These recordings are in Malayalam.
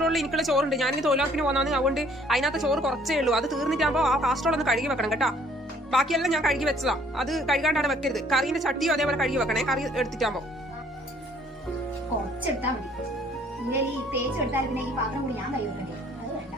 കാസ്ട്രോളിൽ എനിക്കുള്ള ചോറുണ്ട്. ഞാനിനി തൊഴിലുറപ്പിന് പോകുന്നതാണ്. അതുകൊണ്ട് അതിനകത്ത് ചോറ് കുറച്ചേ ഉള്ളൂ. അത് തീർന്നിട്ടാകുമ്പോൾ ആ കാസ്ട്രോൾ ഒന്ന് കഴുകി വെക്കണം കേട്ടോ. ബാക്കിയെല്ലാം ഞാൻ കഴുകി വെച്ചതാ. അത് കഴുകാണ്ടാണ് വെക്കരുത്. കറീന്റെ ചട്ടിയോ അതേപോലെ കഴുകി വെക്കണേ. കറി എടുത്തിട്ടാകുമ്പോ കുറച്ചെടുത്താൽ മതി. ഈ തേച്ചെടുത്താൽ പിന്നെ ഈ പാത്രം കൂടി ഞാൻ കൈ വെക്കണ്ടേ? അത് വേണ്ട.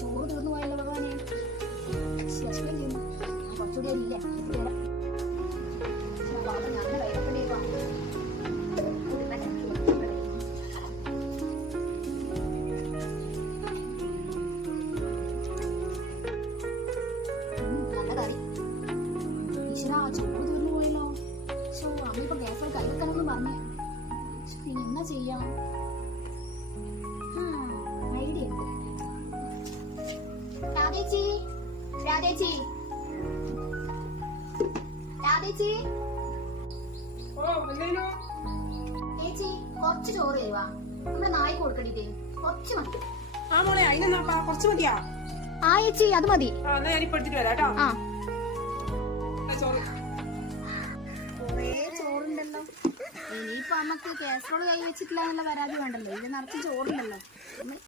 ചോറ് തീർന്നു പോയല്ലോ ഭഗവാനെ. കുറച്ചുകൂടി ഇല്ല. നല്ല കറി. ഈശ്വരാ, ചോറ് തീർന്നു പോയല്ലോ. അമ്മ ഇപ്പൊ ഗ്യാസ് കൈ വെക്കാനൊന്നും പറഞ്ഞേ. പിന്നെ എന്നാ ചെയ്യാം? ഐഡിയ ഉണ്ട്. രാധേച്ചി, രാധേച്ചി, രാധേച്ചി, ചേച്ചി കുറച്ച് ചോറ് തരുവാ. നമ്മുടെ നായ്ക്ക് കൊടുക്കണ്ടേ? കുറച്ച് മതി. ആ മോളെ, അതിനെന്നാ കുറച്ച് മതിയാ? ആ ചേച്ചി, അത് മതി. ഞാനിപ്പോ എടുത്തിട്ട് വരാം കേട്ടോ. കുറേ ചോറുണ്ടല്ലോ. ഇനിയിപ്പൊ അമ്മക്ക് കാസറോള് കൈ വെച്ചിട്ടില്ല എന്നുള്ള പരാതി വേണ്ടല്ലോ. ഇത് നിറച്ച് ചോറുണ്ടല്ലോ.